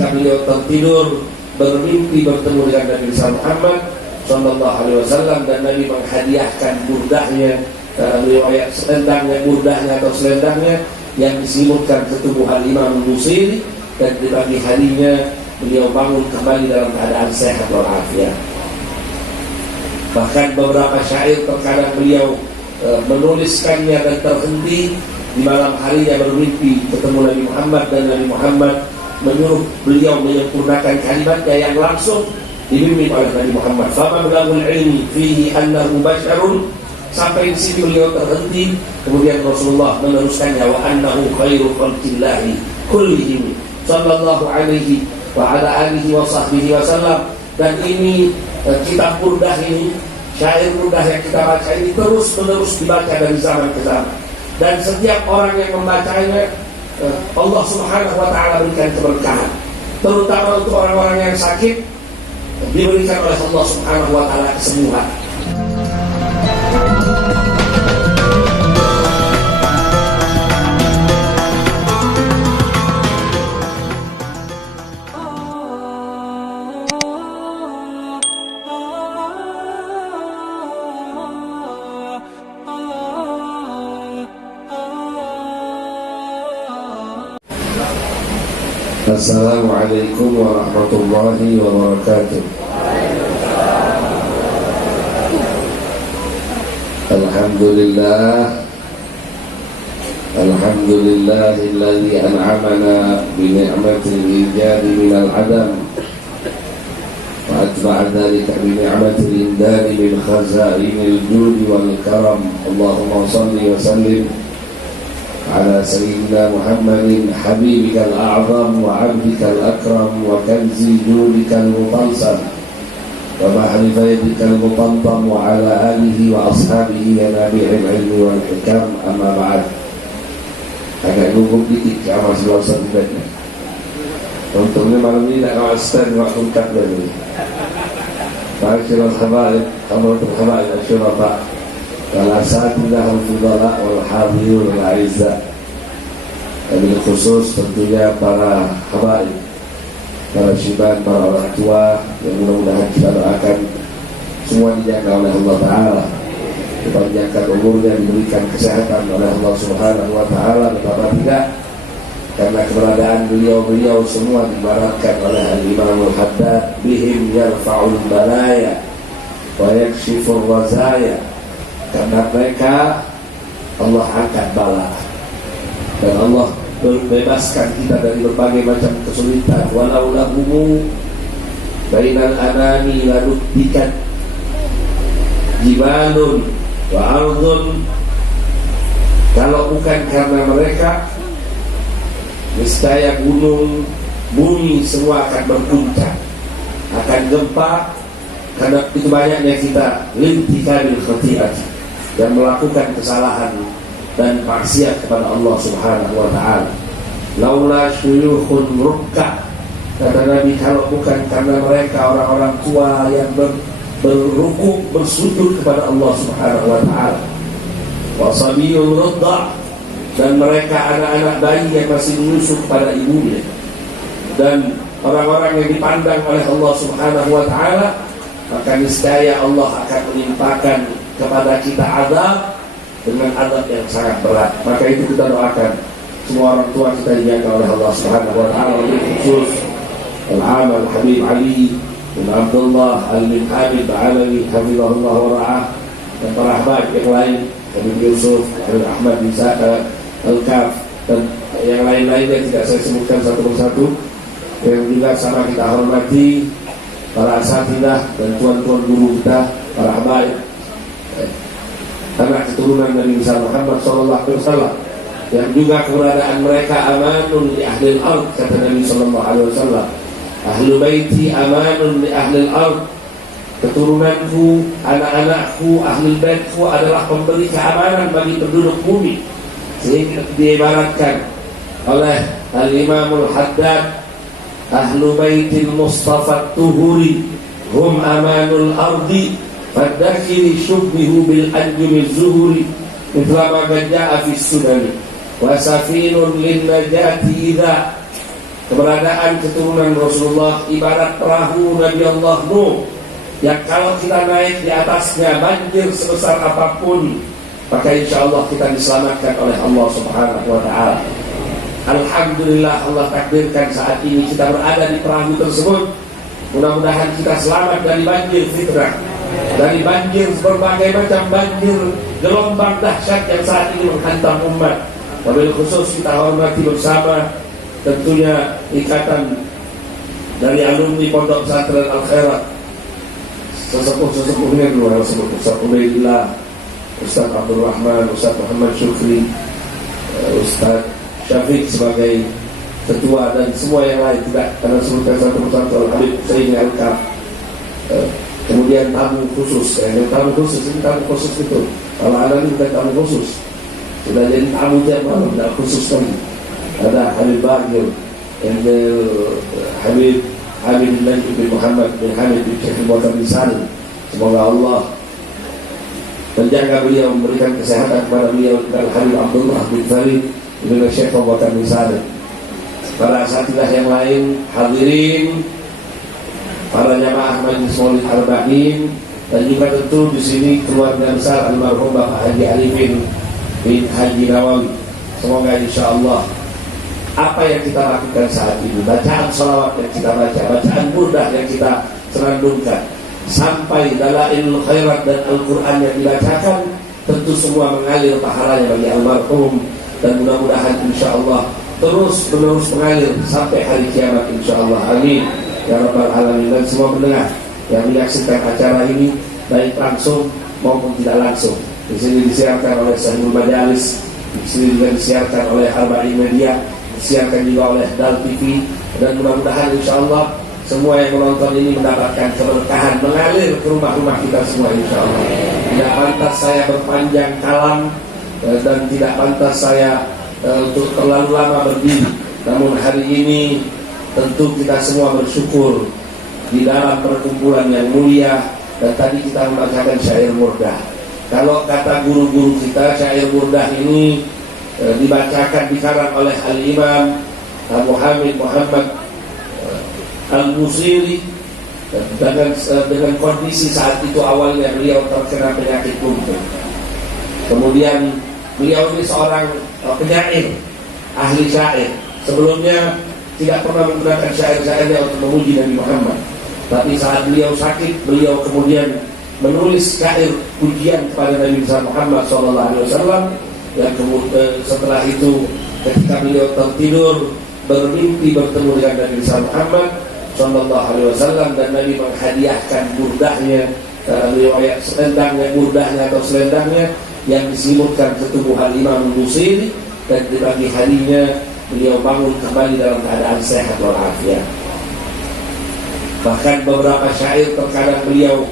ketika beliau tertidur bermimpi bertemu dengan Nabi Muhammad Sallallahu Alaihi Wasallam, dan Nabi menghadiahkan burdahnya, riwayat selendangnya, burdahnya atau selendangnya yang diselimutkan ke tubuh Imam Busiri, dan di pagi harinya beliau bangun kembali dalam keadaan sehat walafiat. Bahkan beberapa syair terkadang beliau menuliskannya dan terhenti di malam harinya bermimpi bertemu Nabi Muhammad, dan Nabi Muhammad menyuruh beliau menyempurnakan kalimatnya yang langsung dibimbing oleh Nabi Muhammad. Famablagul ilmi fihi annahu basharun, sampai di sini beliau terhenti, kemudian Rasulullah meneruskannya, wa annahu khairu khalqillahi kullihim sallallahu alaihi wa ala alihi wa sahbihi wasallam. Dan ini kitab burdah ini, syair burdah yang kita baca ini terus menerus dibaca dari zaman ke zaman, dan setiap orang yang membacanya Allah Subhanahu wa ta'ala berikan keberkahan, terutama untuk orang-orang yang sakit diberikan oleh Allah Subhanahu wa ta'ala kesembuhan. Assalamualaikum warahmatullahi wabarakatuh. Alhamdulillah, alhamdulillahilladzi an'amana bi ni'matil ijadi minal adam wa atba'a dzalika bi ni'matil indari min khazainil judi wal karam. Allahumma shalli wa sallim على سيدنا محمد حبيبك الأعظم وعبدك الأكرم وكنز جودك المطلسم وبحر فيضك المطمطم وعلى آله وأصحابه ينابيع العلم والحكم. أما بعد. Agak gugup dikit sama selesai ibadahnya. Untungnya malam ini tak kawan stand waktu kat lagi. Barakallahu khabaib, kamaratul khabaib asyurafa. Al-asatidah al-fudala wal-hadirun al-a'izzah. Wabil khusus tentunya para habaib, para syibban, para orang tua yang mudah-mudahan kita doakan semua dijaga oleh Allah Ta'ala, dipanjangkan umurnya, diberikan kesehatan oleh Allah Subhanahu wa Ta'ala. Betapa tidak, karena keberadaan beliau-beliau semua dibaratkan oleh Al-Imamul Haddad, bihim yarfa'ul balaya wa yakshifur razaya. Karena mereka Allah angkat bala, dan Allah bebaskan kita dari berbagai macam kesulitan. Walau lahumu bainal anami laduktikat jibalun wa ardun. Kalau bukan karena mereka, niscaya gunung, bumi semua akan berguncang, akan gempa. Karena itu banyaknya kita lintikanil khati'ati, yang melakukan kesalahan dan maksiat kepada Allah Subhanahu wa ta'ala. Laula syuyukhun rukka, kata Nabi, kalau bukan karena mereka orang-orang tua yang berrukuk, bersujud kepada Allah Subhanahu wa ta'ala. Wa sabiyul rudda, dan mereka anak-anak bayi yang masih menyusu kepada ibunya, dan orang-orang yang dipandang oleh Allah Subhanahu wa ta'ala, maka niscaya Allah akan menimpakan kepada kita azab dengan azab yang sangat berat. Maka itu kita doakan semua orang tua kita dijaga oleh Allah Subhanahu wa ta'ala. Khusus Al-Amal Habib Ali bin Abdullah Al-Minhamid Ba'alawi hafizahullah wa ra'ah, dan para ahbab yang lain, Habib Yusuf, Habib Ahmad bin Sa'ad Al-Kaf, dan yang lain-lainnya tidak saya sebutkan satu persatu, yang juga sama kita hormati para asatidah dan tuan-tuan guru kita, para habaib, anak keturunan Nabi Muhammad Sallallahu Alaihi Wasallam, yang juga keberadaan mereka amanun li ahlil ard, kata Nabi Sallallahu Alaihi Wasallam, ahlu baiti amanun li ahlil ard. Keturunanku, anak-anakku, ahlul baitku adalah pemberi keamanan bagi penduduk bumi. Sehingga diibaratkan oleh Al-Imamul Haddad, ahlu baitil Mustafa tuhuri hum amanul ardi fadakiri syubbihu bil anjumil zuhuri mitlama gaja'a fis sunani wa safinun lin najati idha keberadaan keturunan Rasulullah ibarat perahu Nabi Allah Nuh, yang kalau kita naik di atasnya banjir sebesar apapun, maka insya Allah kita diselamatkan oleh Allah Subhanahu wa Ta'ala. Alhamdulillah, Allah takdirkan saat ini kita berada di perahu tersebut. Mudah-mudahan kita selamat dari banjir fitnah, dari banjir berbagai macam banjir, gelombang dahsyat yang saat ini menghantam umat. Wabil khusus kita hormati bersama tentunya ikatan dari alumni Pondok Pesantren Al Khairat, sesepuh-sesepuhnya dulu, Ustaz Ubaidillah, Ustaz Abdul Rahman, Ustaz Muhammad Syukri, Ustaz Syafiq sebagai ketua, dan semua yang lain, tidak karena sebutkan satu persatu, Al-Habib Hussein Al-Kaf. Kemudian tamu khusus, yang tamu khusus ini tamu khusus itu, kalau ada ini bukan tamu khusus, sudah jadi tamu tiap malam, tidak khusus lagi. Ada Habib Bagir, Habib bin Muhammad bin Hamid bin Syekh Buatan Lisan. Semoga Allah menjaga beliau, memberikan kesehatan kepada beliau, dan Habib Abdullah bin Farid bin Syekh Buatan Lisan. Para asatidzah yang lain, hadirin, para jamaah Majelis Maulid Arba'in, dan juga tentu di sini keluarga besar almarhum Bapak Haji Arifin bin Haji Nawawi. Semoga insya Allah apa yang kita lakukan saat ini, bacaan salawat yang kita baca, bacaan burdah yang kita senandungkan, sampai dalailul khairat dan Al-Quran yang dibacakan, tentu semua mengalir pahalanya bagi almarhum, dan mudah-mudahan insya Allah terus menerus mengalir sampai hari kiamat insya Allah. Amin ya rabbal alamin. Dan semua pendengar yang menyaksikan acara ini baik langsung maupun tidak langsung, di sini disiarkan oleh Sahibul Majalis, di sini juga disiarkan oleh Arba'in Media, disiarkan juga oleh Dal TV, dan mudah-mudahan insya Allah semua yang menonton ini mendapatkan keberkahan mengalir ke rumah-rumah kita semua insya Allah. Tidak pantas saya berpanjang kalam, dan tidak pantas saya untuk terlalu lama berdiri, namun hari ini tentu kita semua bersyukur di dalam perkumpulan yang mulia. Dan tadi kita membacakan syair murdah. Kalau kata guru-guru kita, syair murdah ini dibacakan, dikarang oleh Al-Imam Abu Hamid Muhammad Al-Busiri dengan kondisi saat itu awalnya beliau terkena penyakit lumpuh. Kemudian beliau ini seorang penyair, ahli syair. Sebelumnya tidak pernah menggunakan syair-syairnya untuk memuji Nabi Muhammad, tapi saat beliau sakit, beliau kemudian menulis syair pujian kepada Nabi Muhammad SAW. Dan kemudian setelah itu ketika beliau tertidur bermimpi bertemu dengan Nabi Muhammad SAW, dan Nabi menghadiahkan burdahnya, riwayat selendangnya, burdahnya atau selendangnya yang diselimutkan ke tubuh Al-Imam Busiri, dan di pagi harinya beliau bangun kembali dalam keadaan sehat walafiat. Bahkan beberapa syair terkadang beliau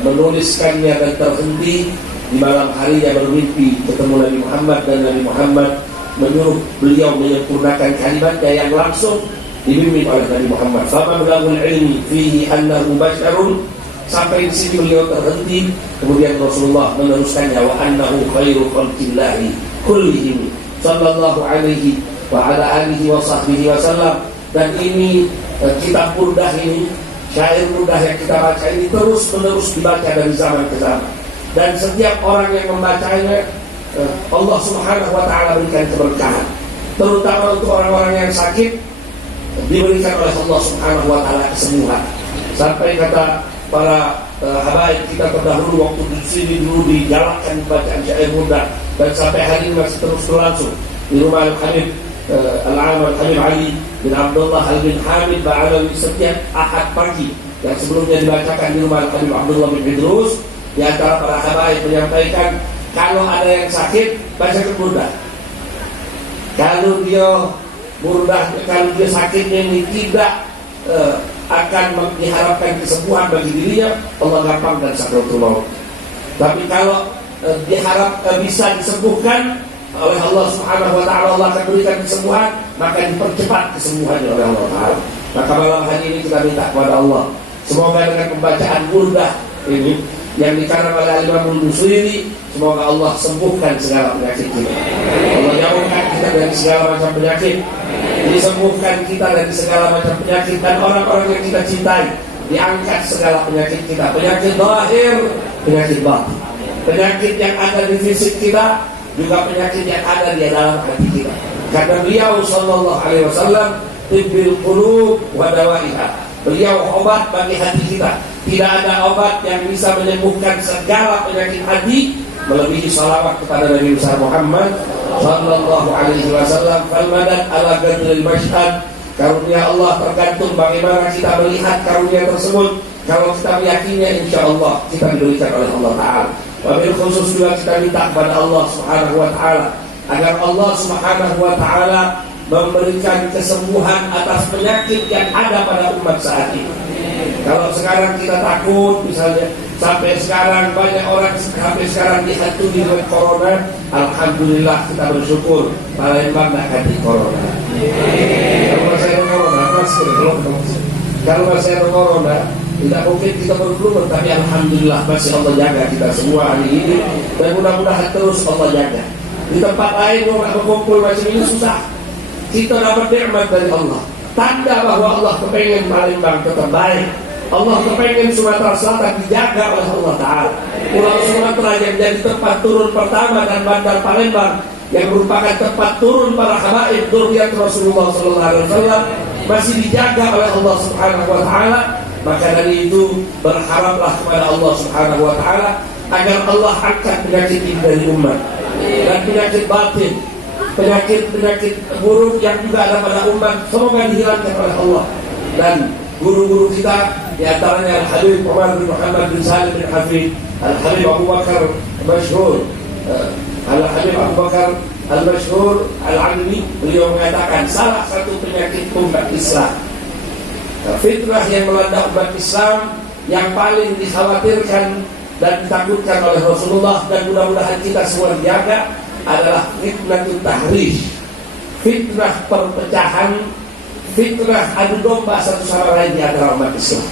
menuliskannya dan terhenti di malam harinya bermimpi bertemu Nabi Muhammad, dan Nabi Muhammad menyuruh beliau menyempurnakan kalimatnya yang langsung dibimbing oleh Nabi Muhammad. Famablagul ilmi fihi annahu basharun, sampai di sini beliau terhenti. Kemudian Rasulullah meneruskannya, wa annahu khairu khalqillahi kullihim sallallahu alaihi wa ala alihi wa sahbihi wasallam. Dan ini kitab burdah ini, syair burdah yang kita baca ini terus menerus dibaca dari zaman ke zaman, dan setiap orang yang membacanya Allah Subhanahu wa Ta'ala berikan keberkahan, terutama untuk orang-orang yang sakit diberikan oleh Allah Subhanahu wa Ta'ala kesembuhan. Sampai kata para habaib kita terdahulu, waktu di sini dulu digalakkan bacaan syair burdah, dan sampai hari ini masih terus berlangsung di rumah Al-Habib Al-Alam Al-Habib Ali bin Abdullah Al-Bin Hamid Ba'alawi setiap Ahad pagi, yang sebelumnya dibacakan di rumah Al-Habib Abdullah bin Idrus. Di antara para habaib menyampaikan, kalau ada yang sakit bacakan burdah. Kalau dia burdah, kalau dia sakitnya ini tidak akan diharapkan kesembuhan bagi dirinya, Allah gampangkan sakratul maut. Tapi kalau diharap bisa disembuhkan oleh Allah Subhanahu wa Ta'ala, Allah akan berikan kesembuhan, maka dipercepat kesembuhannya oleh Allah Ta'ala. Maka malam hari ini kita minta kepada Allah, semoga dengan pembacaan burdah ini yang dikarang oleh Imam Al-Busiri. Semoga Allah sembuhkan segala penyakit kita. Allah jauhkan kita dari segala macam penyakit, disembuhkan kita dari segala macam penyakit, dan orang-orang yang kita cintai diangkat segala penyakit kita, penyakit zahir, penyakit batin, penyakit yang ada di fisik kita, juga penyakit yang ada di dalam hati kita. Karena beliau sallallahu alaihi wasallam tibbil qulub wa dawaiha. Beliau obat bagi hati kita. Tidak ada obat yang bisa menyembuhkan segala penyakit hati melebihi salawat kepada Nabi besar Muhammad sallallahu alaihi wasallam. Fal madad ala qadril mashhad. Karunia Allah tergantung bagaimana kita melihat karunia tersebut. Kalau kita meyakininya, insya Allah kita diberikan oleh Allah Ta'ala. Wabil khusus juga kita minta kepada Allah Subhanahu Wa Ta'ala agar Allah Subhanahu Wa Ta'ala memberikan kesembuhan atas penyakit yang ada pada umat saat ini. Kalau sekarang kita takut, misalnya sampai sekarang banyak orang sampai sekarang dihantui dengan corona, alhamdulillah kita bersyukur Palembang tidak hati corona. Kalau masih ada corona, kalau masih ada corona, tidak mungkin kita berkerumun, tapi alhamdulillah masih Allah jaga kita semua hari ini, dan mudah-mudahan terus Allah jaga. Di tempat lain orang berkumpul macam ini susah. Kita dapat nikmat dari Allah, tanda bahwa Allah kepengen Palembang tetap baik. Allah kepengen Sumatera Selatan dijaga oleh Allah Ta'ala. Pulau Sumatera yang jadi tempat turun pertama dan bandar Palembang yang merupakan tempat turun para habaib dzurriyyat Rasulullah sallallahu alaihi wasallam masih dijaga oleh Allah Subhanahu wa taala. Maka dari itu berharaplah kepada Allah Subhanahu wa taala agar Allah angkat penyakit ini dari umat, dan penyakit batin, penyakit buruk yang juga ada pada umat semoga dihilangkan oleh Allah. Dan guru-guru kita di antaranya Al-Habib Umar bin Muhammad bin Salim bin Hafid, Al-Habib Abu Bakar Masyhur, Al-Habib Abu Bakar Al-Masyhur Al-Alimi, beliau mengatakan salah satu penyakit umat Islam, fitnah yang melanda umat Islam yang paling dikhawatirkan dan ditakutkan oleh Rasulullah, dan mudah-mudahan kita semua dijaga, adalah fitnah tahrish, fitnah perpecahan, fitnah adu domba satu sama lain di antara umat Islam.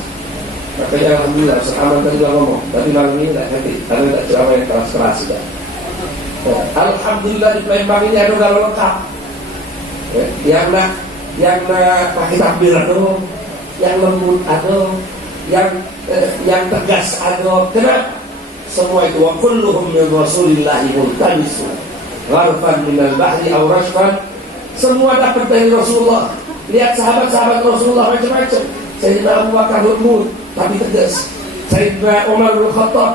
Makanya alhamdulillah Aman tadi juga ngomong, tapi malam ini tidak hadir karena tidak ceramah yang keras-keras sudah. Alhamdulillah di Palembang ini ada galau lengkap. Yang pakai takbir ada, yang lembut ada, yang tegas ada. Kenapa? Semua itu wa kulluhum min Rasulillahi multamisun gharfan minal bahri aw rashfan. Semua dapat dari Rasulullah. Lihat sahabat-sahabat Rasulullah macam-macam. Sayyidina Abu Bakar lembut tapi tegas. Sayyidina Umar bin Khattab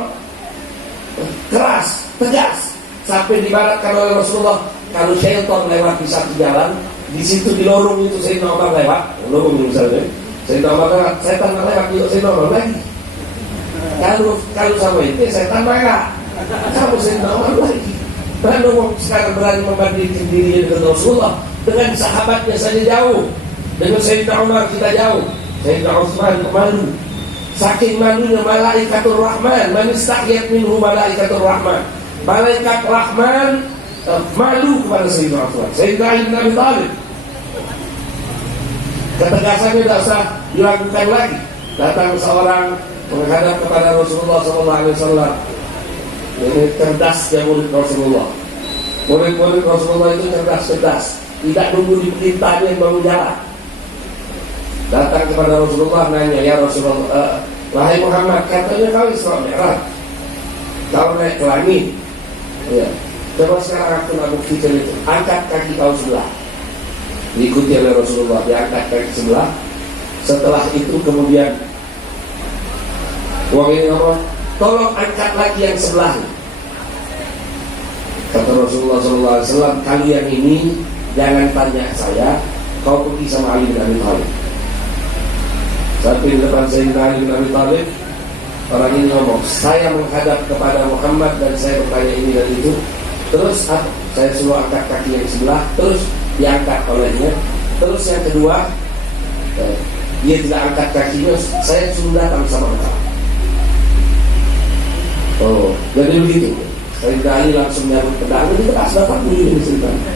keras, tegas, sampai dibaratkan oleh Rasulullah kalau syaitan lewat di satu jalan, di situ di lorong itu Sayyidina Umar lewat, lorong misalnya, Sayyidina Umar lewat, setan lewat juga Sayyidina Umar lagi. Kalau sama itu setan marah, kamu Sayyidina Umar lagi. Karena sekarang berani membandingkan dirinya dengan Rasulullah, dengan sahabatnya saja jauh, dengan Sayyidina Umar kita jauh. Sayyidina Utsman malu, saking malunya malaikatur rahman, man istahyat minhu malaikatur rahman. Malaikat rahman malu kepada Sayyidina Utsman. Sayyidina Ali bin Abi Thalib, ketegasannya tidak usah dilakukan lagi. Datang seorang menghadap kepada Rasulullah SAW. Ini cerdasnya murid Rasulullah. Murid-murid Rasulullah itu cerdas, tidak nunggu diperintahnya yang baru jalan. Datang kepada Rasulullah nanya, ya Rasulullah, wahai Muhammad, katanya kau Isra Mi'raj, kau naik ke langit. Ya. Coba sekarang aku nak buktikan itu. Angkat kaki kau sebelah. Diikuti oleh Rasulullah, diangkat kaki sebelah. Setelah itu kemudian uang ini ngomong, tolong angkat lagi yang sebelah. Kata Rasulullah SAW, kalian ini jangan tanya saya, kau pergi sama Ali bin Abi Thalib. Sampai di depan Sayyidina Ali bin Abi Thalib, orang ini ngomong, saya menghadap kepada Muhammad dan saya bertanya ini dan itu. Terus saya suruh angkat kaki yang sebelah, terus diangkat olehnya. Terus yang kedua, dia tidak angkat kakinya, saya suruh datang sama engkau. Oh, jadi begitu. Sayyidina Ali langsung nyabut pedang, itu tak datang dulu ini ceritanya.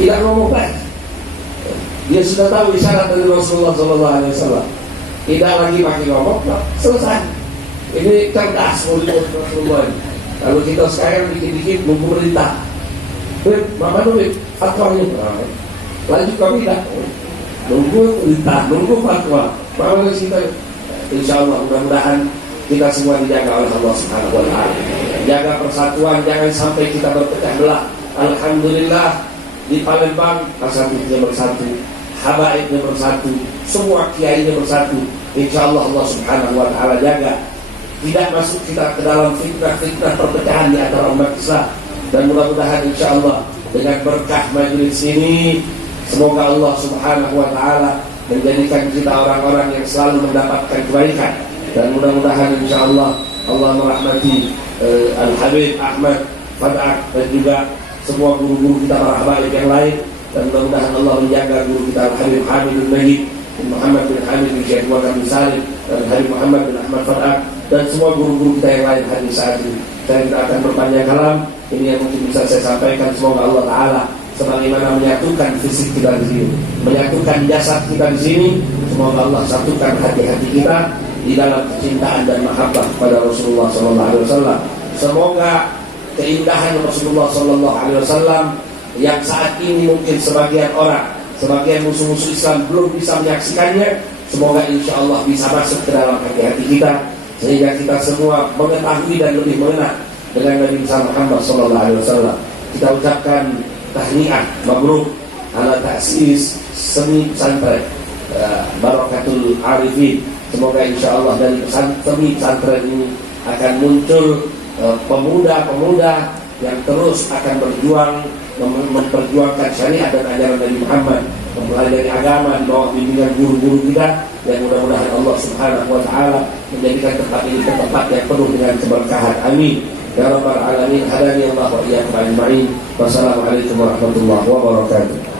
Tidak ngomong baik. Dia sudah tahu isyarat dari Rasulullah SAW. Tidak lagi pakai ngomong, selesai. Ini cerdas murid Rasulullah. Kalau kita sekarang dikit-dikit nunggu perintah, Mama duit fatwanya, lanjut kami dah nunggu perintah, nunggu fatwa. Mama kita, insya Allah mudah-mudahan kita semua dijaga oleh Allah Subhanahu Wa Taala. Jaga persatuan, jangan sampai kita berpecah belah. Alhamdulillah di Palembang asatidnya bersatu, habaibnya bersatu, semua kiainya bersatu. Insya Allah Allah Subhanahu Wa Taala jaga. Tidak masuk kita ke dalam fitnah perpecahan di antara umat Islam. Dan mudah-mudahan insya Allah dengan berkah majelis ini, semoga Allah Subhanahu Wa Taala menjadikan kita orang-orang yang selalu mendapatkan kebaikan. Dan mudah-mudahan insya Allah Allah merahmati Al-Habib Ahmad Fadak dan juga semua guru-guru kita para habaib yang lain. Dan mudah-mudahan Allah menjaga guru kita Al-Habib Hamidul Majid bin Muhammad bin Hamid bin Syekh Muhammad bin Salim dan Habib Muhammad bin Ahmad Fadak dan semua guru-guru kita yang lain hadir saat ini. Saya tidak akan berpanjang kalam. Ini yang mungkin bisa saya sampaikan. Semoga Allah Ta'ala sebagaimana menyatukan fisik kita di sini, menyatukan jasad kita di sini, semoga Allah satukan hati-hati kita di dalam kecintaan dan mahabbah pada Rasulullah SAW. Semoga keindahan Rasulullah SAW yang saat ini mungkin sebagian orang, sebagian musuh-musuh Islam belum bisa menyaksikannya, semoga insya Allah bisa masuk ke dalam hati-hati kita, sehingga kita semua mengetahui dan lebih mengenal dengan Nabi Muhammad SAW. Kita ucapkan tahniah, mabruk ala ta'sis seni pesantren Barakatul Arifin. Semoga insya Allah dari seni pesantren ini akan muncul pemuda-pemuda yang terus akan berjuang memperjuangkan syariat dan ajaran Nabi Muhammad, mempelajari agama di bawah bimbingan guru-guru kita, dan mudah-mudahan Allah Subhanahu Wa Taala menjadikan tempat ini tempat yang penuh dengan keberkahan. Amin ya rabbal alamin. Hadani Allah wa iyyakum ajma'in. Wassalamualaikum warahmatullahi wabarakatuh.